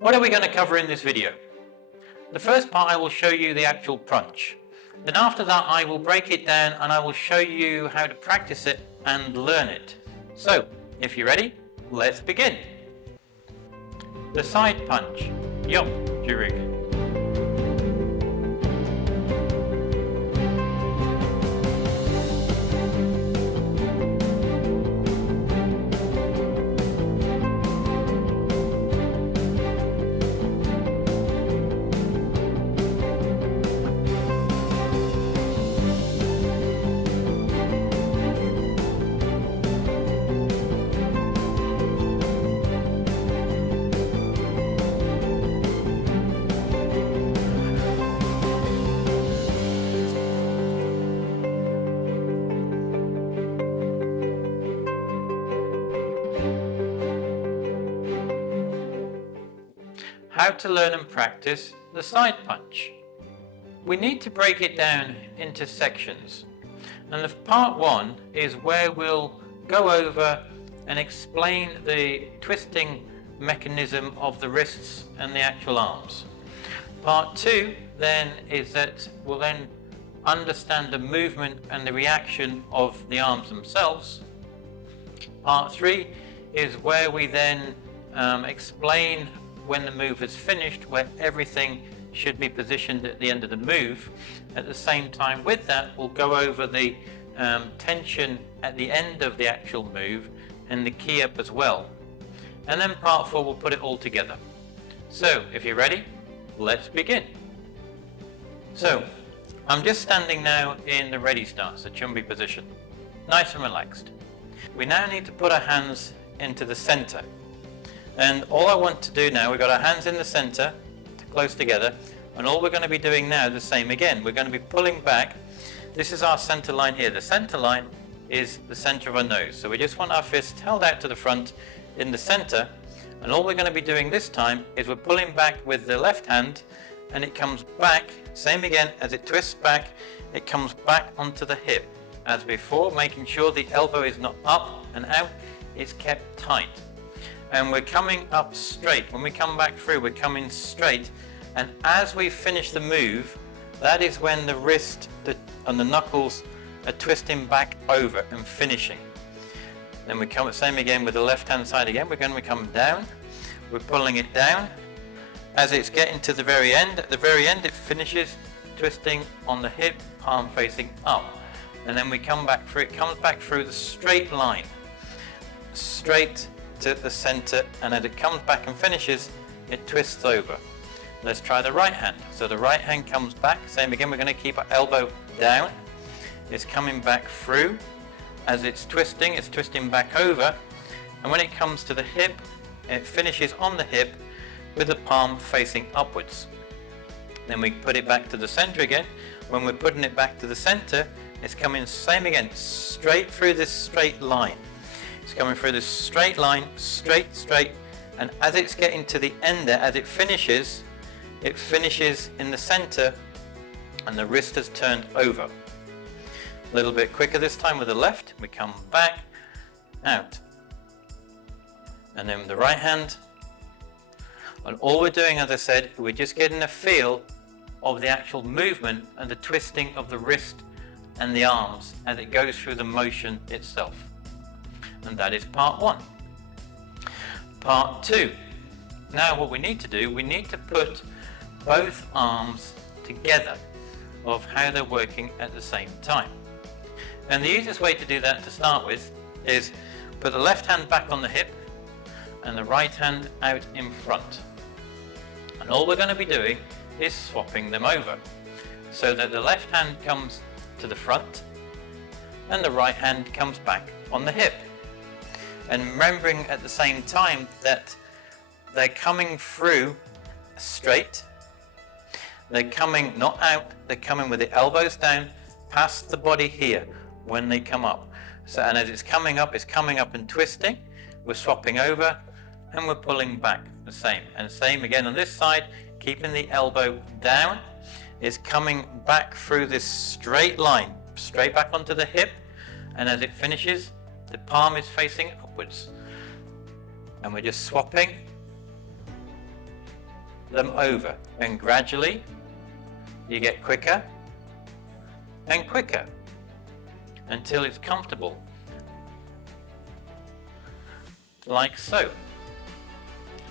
What are we going to cover in this video? The first part I will show you the actual punch. Then after that I will break it down and I will show you how to practice it and learn it. So, if you're ready, let's begin. The side punch, Yop Jireugi. How to learn and practice the side punch. We need to break it down into sections, and the part one is where we'll go over and explain the twisting mechanism of the wrists and the actual arms. Part two then is that we'll then understand the movement and the reaction of the arms themselves. Part three is where we then explain when the move is finished, where everything should be positioned at the end of the move. At the same time with that, we'll go over the tension at the end of the actual move and the Ki Hap as well. And then part four, we'll put it all together. So, if you're ready, let's begin. So, I'm just standing now in the ready stance, the chumbi position. Nice and relaxed. We now need to put our hands into the center. And all I want to do now, we've got our hands in the center, close together, and all we're going to be doing now is the same again. We're going to be pulling back. This is our center line here. The center line is the center of our nose. So we just want our fist held out to the front in the center, and all we're going to be doing this time is we're pulling back with the left hand, and it comes back, same again, as it twists back, it comes back onto the hip. As before, making sure the elbow is not up and out, it's kept tight. And we're coming up straight. When we come back through, we're coming straight, and as we finish the move, that is when the wrist and the knuckles are twisting back over and finishing. Then we come same again with the left hand side again. We're going to come down, we're pulling it down. As it's getting to the very end, at the very end it finishes twisting on the hip, palm facing up, and then we come back through. It comes back through the straight line, straight to the center, and as it comes back and finishes, it twists over. Let's try the right hand. So the right hand comes back, same again, we're going to keep our elbow down. It's coming back through. As it's twisting back over, and when it comes to the hip, it finishes on the hip with the palm facing upwards. Then we put it back to the center again. When we're putting it back to the center, it's coming same again, straight through this straight line. It's coming through this straight line, straight, and as it's getting to the end there, as it finishes in the center, and the wrist has turned over. A little bit quicker this time with the left, we come back, out. And then with the right hand, and all we're doing, as I said, we're just getting a feel of the actual movement and the twisting of the wrist and the arms as it goes through the motion itself. And that is part one. Part two. Now what we need to do, we need to put both arms together of how they're working at the same time. And the easiest way to do that to start with is put the left hand back on the hip and the right hand out in front. And all we're going to be doing is swapping them over so that the left hand comes to the front and the right hand comes back on the hip. And remembering at the same time that they're coming through straight, they're coming not out, they're coming with the elbows down past the body here when they come up. So, and as it's coming up and twisting, we're swapping over and we're pulling back the same. And same again on this side, keeping the elbow down, is coming back through this straight line, straight back onto the hip, and as it finishes, the palm is facing upwards. And we're just swapping them over, and gradually you get quicker and quicker until it's comfortable, like so.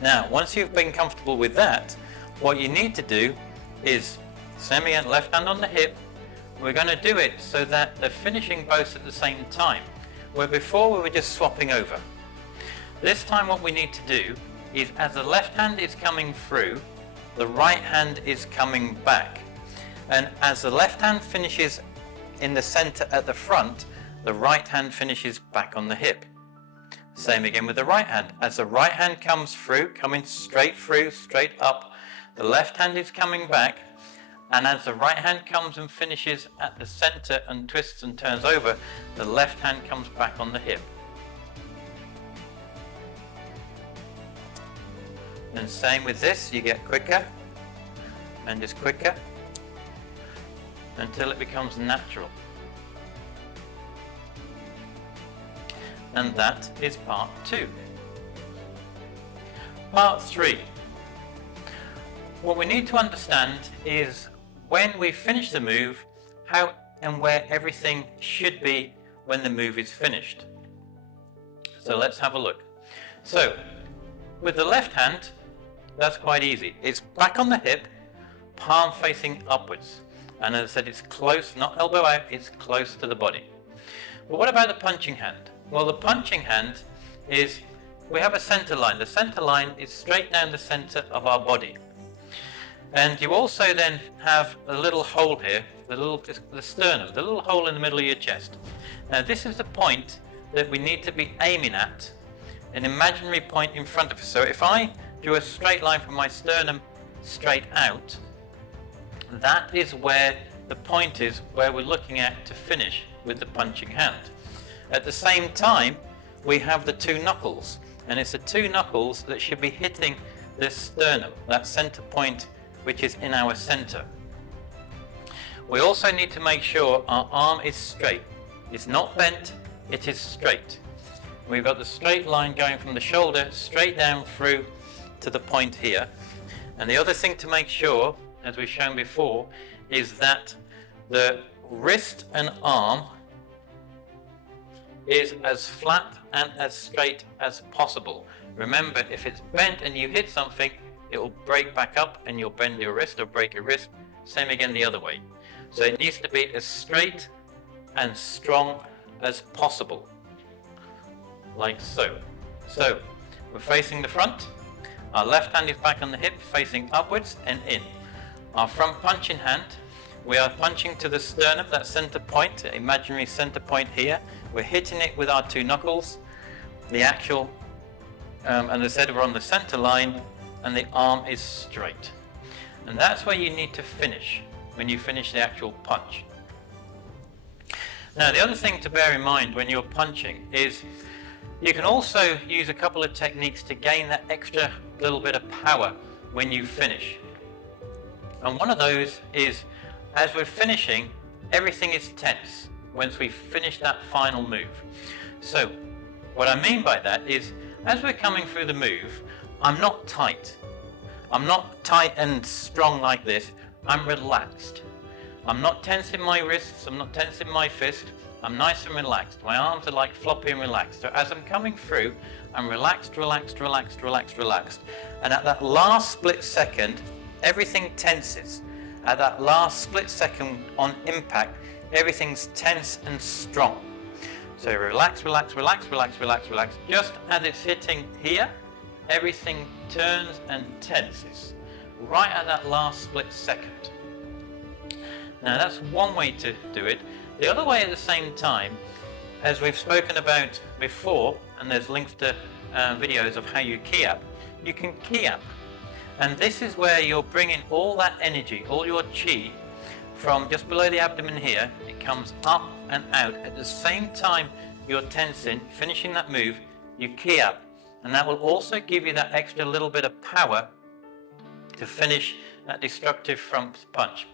Now, once you've been comfortable with that, what you need to do is, same again, left hand on the hip. We're going to do it so that they're finishing both at the same time, where before we were just swapping over. This time what we need to do is, as the left hand is coming through, the right hand is coming back. And as the left hand finishes in the center at the front, the right hand finishes back on the hip. Same again with the right hand. As the right hand comes through, coming straight through, straight up, the left hand is coming back. And as the right hand comes and finishes at the center and twists and turns over, the left hand comes back on the hip. And same with this, you get quicker and just quicker until it becomes natural. And that is part 2. Part 3. What we need to understand is when we finish the move, how and where everything should be when the move is finished. So let's have a look. So, with the left hand, that's quite easy. It's back on the hip, palm facing upwards. And as I said, it's close, not elbow out, it's close to the body. But what about the punching hand? Well, the punching hand is, we have a center line. The center line is straight down the center of our body. And you also then have a little hole here, the sternum, the little hole in the middle of your chest. Now this is the point that we need to be aiming at, an imaginary point in front of us. So if I drew a straight line from my sternum straight out, that is where the point is, where we're looking at to finish with the punching hand. At the same time, we have the 2 knuckles, and it's the 2 knuckles that should be hitting the sternum, that center point which is in our center. We also need to make sure our arm is straight. It's not bent, it is straight. We've got the straight line going from the shoulder straight down through to the point here. And the other thing to make sure, as we've shown before, is that the wrist and arm is as flat and as straight as possible. Remember, if it's bent and you hit something, it will break back up and you'll bend your wrist or break your wrist. Same again the other way. So it needs to be as straight and strong as possible, like so. So we're facing the front, our left hand is back on the hip, facing upwards and in. Our front punching hand, we are punching to the sternum, that center point, imaginary center point here. We're hitting it with our 2 knuckles, the actual, and as I said, we're on the center line, and the arm is straight. And that's where you need to finish, when you finish the actual punch. Now, the other thing to bear in mind when you're punching is you can also use a couple of techniques to gain that extra little bit of power when you finish. And one of those is, as we're finishing, everything is tense once we finish that final move. So, what I mean by that is, as we're coming through the move, I'm not tight. I'm not tight and strong like this. I'm relaxed. I'm not tensing my wrists, I'm not tensing my fist. I'm nice and relaxed. My arms are like floppy and relaxed. So as I'm coming through, I'm relaxed, relaxed, relaxed, relaxed, relaxed. And at that last split second, everything tenses. At that last split second on impact, everything's tense and strong. So relax, relax, relax, relax, relax, relax. Just as it's hitting here, everything turns and tenses right at that last split second. Now that's one way to do it. The other way at the same time, as we've spoken about before, and there's links to videos of how you Ki Hap, you can Ki Hap. And this is where you're bringing all that energy, all your chi, from just below the abdomen here. It comes up and out. At the same time you're tensing, finishing that move, you Ki Hap. And that will also give you that extra little bit of power to finish that destructive front punch.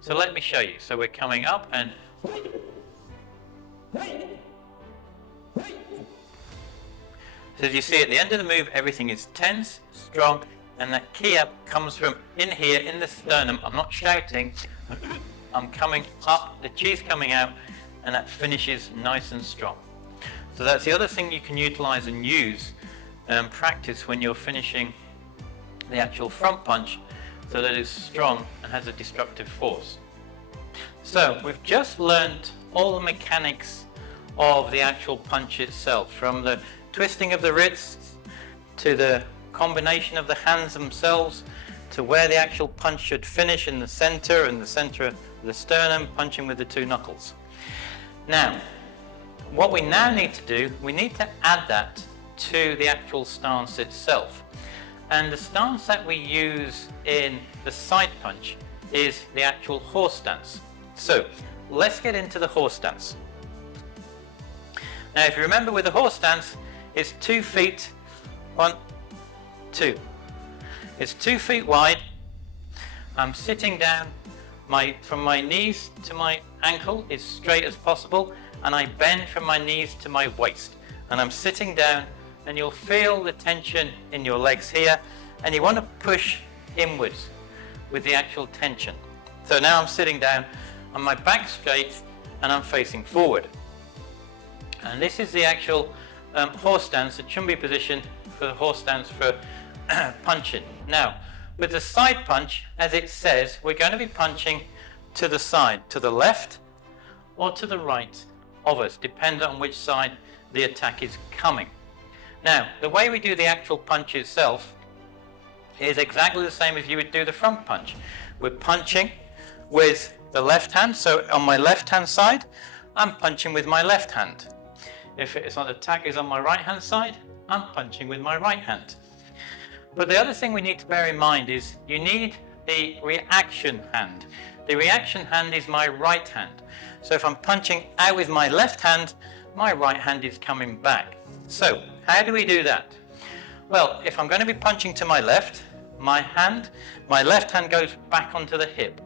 So let me show you. So we're coming up and so as you see at the end of the move, everything is tense, strong, And that Ki Hap comes from in here, in the sternum. I'm not shouting. I'm coming up, the chi's coming out, and that finishes nice and strong. So that's the other thing you can utilize and use and practice when you're finishing the actual front punch, so that it's strong and has a destructive force. So we've just learned all the mechanics of the actual punch itself, from the twisting of the wrists to the combination of the hands themselves to where the actual punch should finish in the center of the sternum, punching with the two knuckles. Now, what we now need to do, we need to add that to the actual stance itself. And the stance that we use in the side punch is the actual horse stance. So let's get into the horse stance. Now, if you remember, with the horse stance, it's 2 feet, 1, 2. It's 2 feet wide. I'm sitting down, from my knees to my ankle is straight as possible, and I bend from my knees to my waist. And I'm sitting down, and you'll feel the tension in your legs here, and you want to push inwards with the actual tension. So now I'm sitting down, and my back's straight, and I'm facing forward. And this is the actual horse stance, the chumbi position for the horse stance for punching. Now, with the side punch, as it says, we're going to be punching to the side, to the left or to the right of us, depending on which side the attack is coming. Now, the way we do the actual punch itself is exactly the same as you would do the front punch. We're punching with the left hand, so on my left hand side, I'm punching with my left hand. If it's on attack is on my right hand side, I'm punching with my right hand. But the other thing we need to bear in mind is you need the reaction hand. The reaction hand is my right hand. So if I'm punching out with my left hand, my right hand is coming back. So how do we do that? Well, if I'm going to be punching to my left, my left hand goes back onto the hip.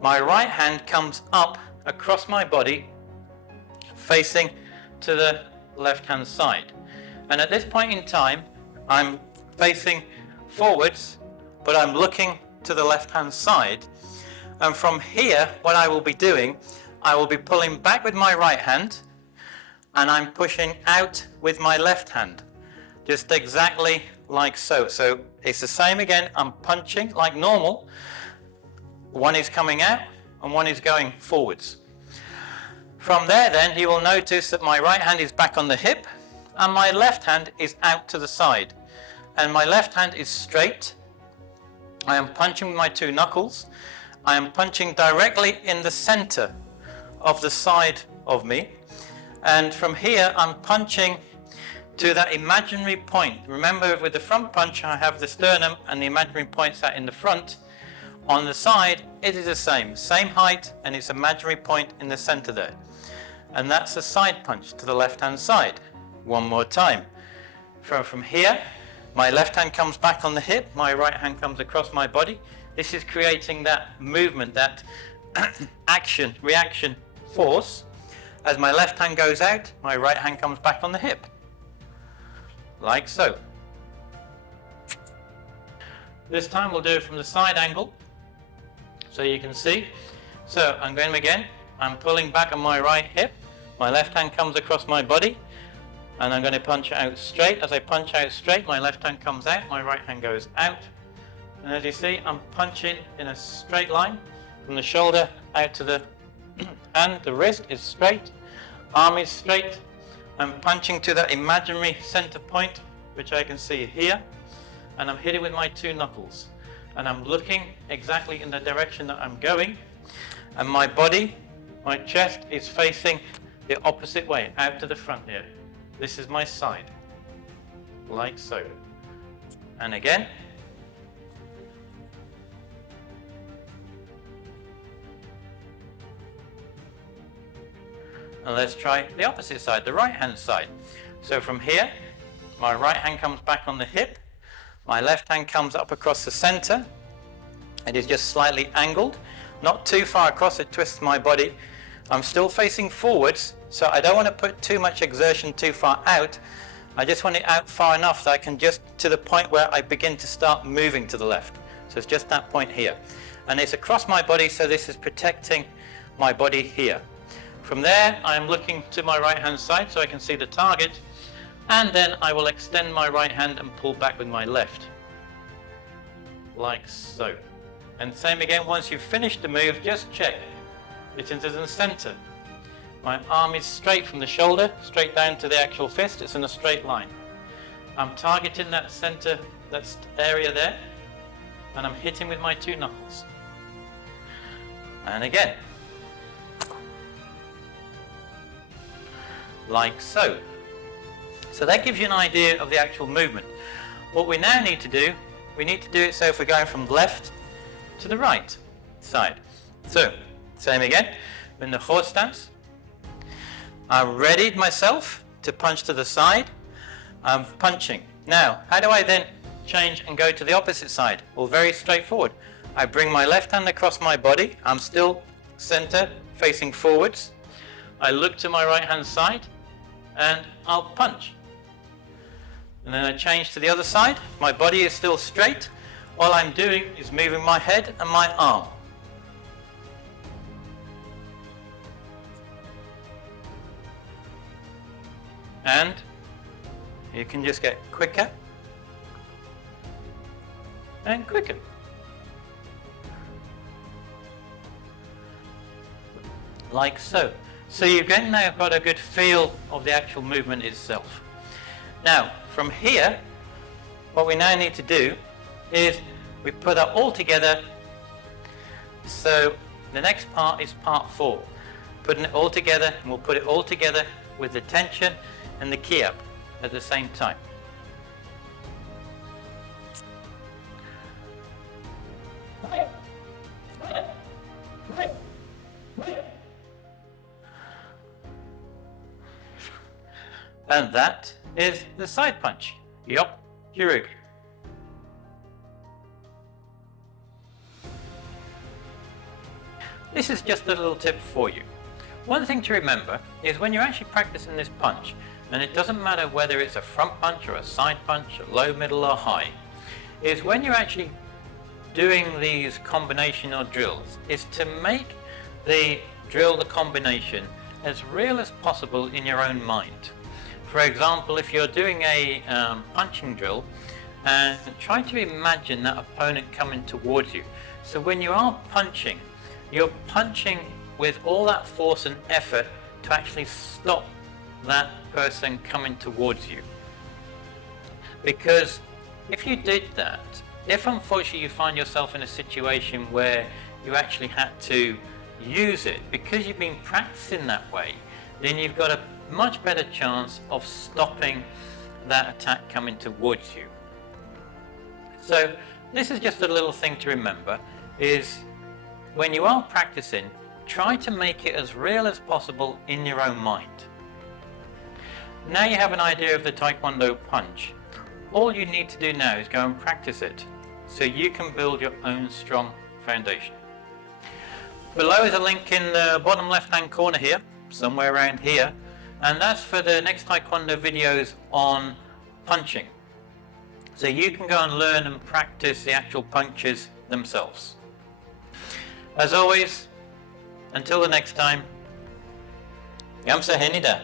My right hand comes up across my body, facing to the left hand side. And at this point in time, I'm facing forwards, but I'm looking to the left hand side. And from here, what I will be doing, I will be pulling back with my right hand, and I'm pushing out with my left hand, just exactly like so. So it's the same again. I'm punching like normal. One is coming out and one is going forwards. From there then, you will notice that my right hand is back on the hip and my left hand is out to the side. And my left hand is straight. I am punching with my two knuckles. I am punching directly in the center of the side of me. And from here, I'm punching to that imaginary point. Remember, with the front punch, I have the sternum and the imaginary point's out in the front. On the side, it is the same height, and it's imaginary point in the center there. And that's a side punch to the left-hand side. One more time. From here, my left hand comes back on the hip, my right hand comes across my body. This is creating that movement, that action, reaction, force. As my left hand goes out, my right hand comes back on the hip. Like so. This time we'll do it from the side angle, so you can see. So I'm going again, I'm pulling back on my right hip, my left hand comes across my body, and I'm going to punch out straight. As I punch out straight, my left hand comes out, my right hand goes out. And as you see, I'm punching in a straight line from the shoulder out to the hand. The wrist is straight, arm is straight. I'm punching to that imaginary center point, which I can see here. And I'm hitting with my two knuckles. And I'm looking exactly in the direction that I'm going. And my body, my chest is facing the opposite way, out to the front here. This is my side, like so. And again. And let's try the opposite side, the right hand side. So from here, my right hand comes back on the hip, my left hand comes up across the center. It is just slightly angled, not too far across, it twists my body. I'm still facing forwards, so I don't want to put too much exertion too far out. I just want it out far enough that I can just to the point where I begin to start moving to the left. So it's just that point here. And it's across my body, so this is protecting my body here. From there, I'm looking to my right hand side so I can see the target, and then I will extend my right hand and pull back with my left. Like so. And same again, once you've finished the move, just check it's into the center. My arm is straight from the shoulder, straight down to the actual fist, it's in a straight line. I'm targeting that center, that area there, and I'm hitting with my two knuckles. And again. Like so. So that gives you an idea of the actual movement. What we now need to do, we need to do it so if we're going from left to the right side. So, same again, in the horse stance. I'm readied myself to punch to the side. I'm punching. Now, how do I then change and go to the opposite side? Well, very straightforward. I bring my left hand across my body. I'm still center, facing forwards. I look to my right hand side and I'll punch. And then I change to the other side. My body is still straight. All I'm doing is moving my head and my arm. And you can just get quicker and quicker. Like so. So you've now got a good feel of the actual movement itself. Now, from here, what we now need to do is we put that all together. So the next part is part 4. Putting it all together, and we'll put it all together with the tension and the Ki Hap at the same time. And that is the side punch. Yop Jireugi. This is just a little tip for you. One thing to remember is when you're actually practicing this punch, and it doesn't matter whether it's a front punch or a side punch, or low, middle or high, is when you're actually doing these combinational drills, is to make the drill, the combination, as real as possible in your own mind. For example, if you're doing a punching drill, and try to imagine that opponent coming towards you. So when you are punching, you're punching with all that force and effort to actually stop that person coming towards you. Because if you did that, if unfortunately you find yourself in a situation where you actually had to use it, because you've been practicing that way, then you've got a much better chance of stopping that attack coming towards you. So this is just a little thing to remember, is when you are practicing, try to make it as real as possible in your own mind. Now you have an idea of the Taekwondo punch. All you need to do now is go and practice it, so you can build your own strong foundation. Below is a link in the bottom left hand corner here, somewhere around here, and that's for the next Taekwondo videos on punching. So you can go and learn and practice the actual punches themselves. As always, until the next time, Gamsa Henida.